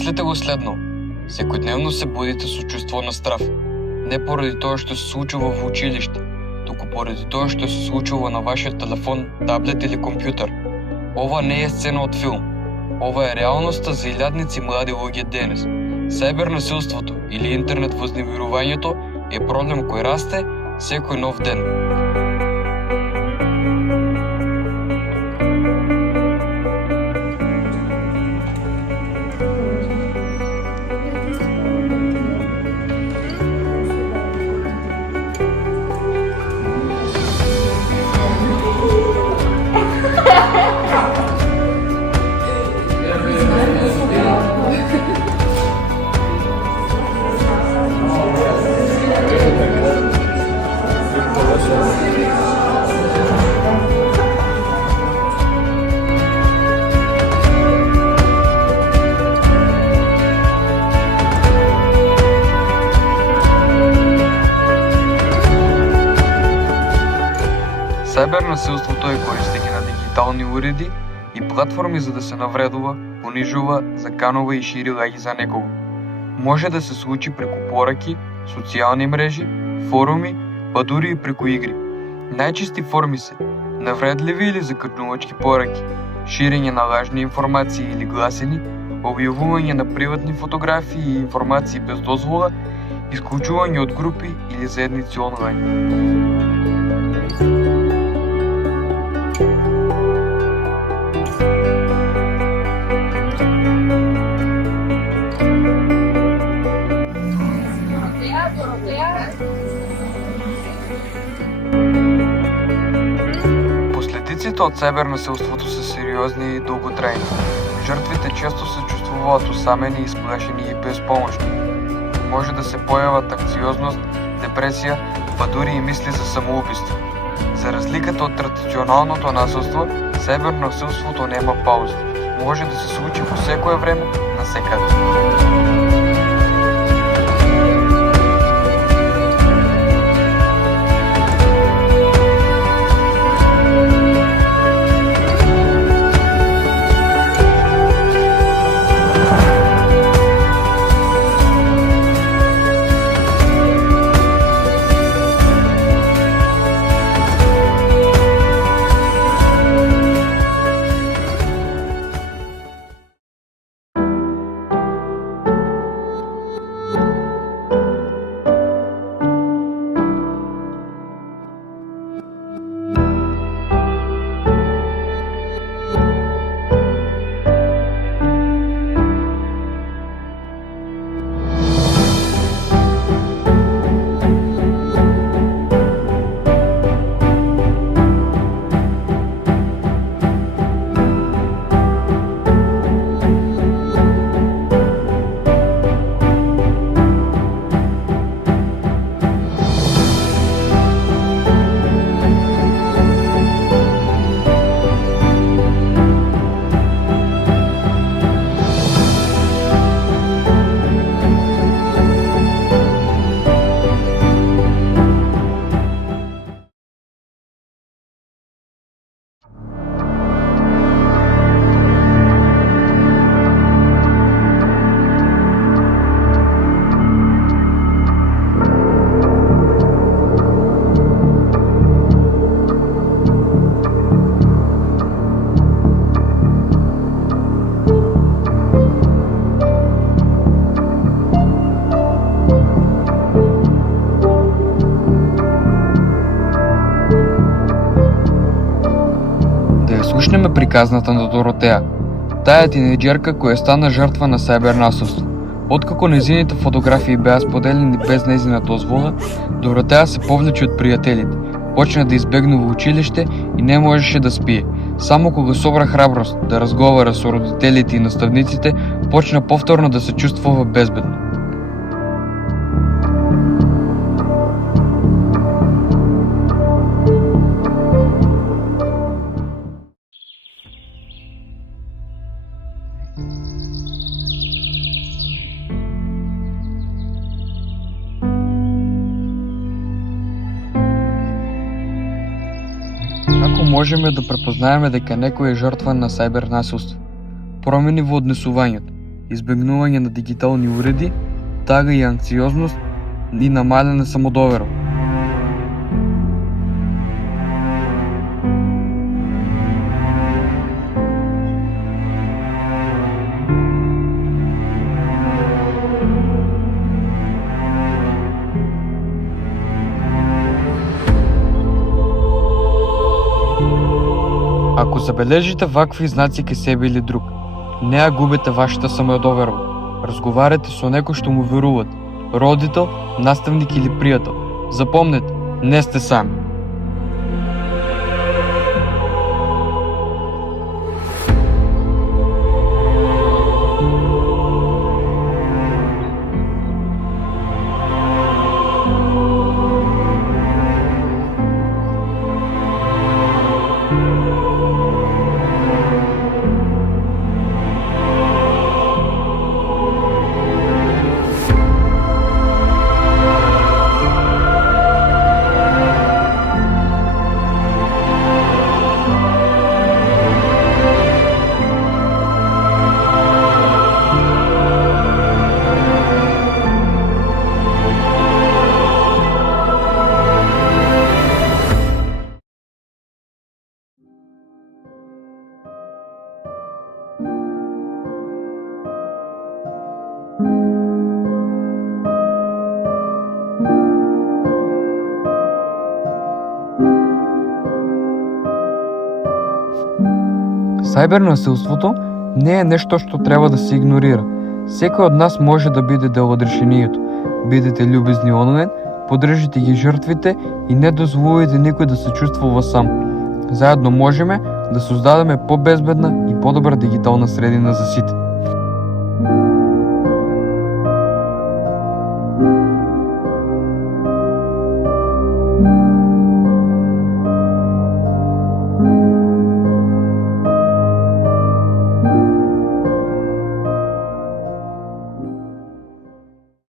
Замислете го следно. Секојдневно се будите со чувство на страв. Не поради тоа што се случува во училиште, туку поради тоа што се случува на вашиот телефон, таблет или компјутер. Ова не е сцена од филм. Ова е реалноста за илјадници млади луѓе денес. Сајбернасилството или интернет вознемирувањето е проблем кој расте секој нов ден. Сајбернасилството е користење на дигитални уреди и платформи за да се навредува, понижува, заканува и шири лаѓи за некого. Може да се случи преку пораки, социјални мрежи, форуми, па дури и преку игри. Најчести форми се навредливи или закрнувачки пораки, ширење на лажни информации или гласини, објавување на приватни фотографии и информации без дозвола, исклучување од групи или заедници онлайн. Последиците од сајбернасилството се сериозни и долготрајни. Жртвите често се чувствуваат усамени, исплашени и безпомошни. Може да се појават анксиозност, депресија, па дури и мисли за самоубиство. За разликата од традиционалното насилство, сајбернасилството нема пауза. Може да се случи во секое време, насекаде. Слушнеме приказната на Доротеја, таа тинејџерка која стана жртва на сајбернасилство. Откако нејзините фотографии беа споделени без нејзина дозвола, Доротеја се повлече од пријателите, почна да избегнува училиште и не можеше да спие. Само кога собра храброст да разговара со родителите и наставниците, почна повторно да се чувствува безбедно. Како можеме да препознаеме дека некој е жртва на сајбернасилство? Промени во однесувањето. избегнување на дигитални уреди, тага и анксиозност и намалена самодоверба. Ако забележите вакви знаци кај себе или друг, не ја губете вашата самодоверба. Разговарете со некој што му верувате, родител, наставник или пријател. Запомнете, не сте сами. Сајбер насилството не е нешто што треба да се игнорира. Секој од нас може да биде дел од решението. Бидете љубезни онлайн, поддржите ги жртвите и не дозволите никој да се чувствува сам. Заедно можеме да создадеме побезбедна и подобра дигитална средина за сите.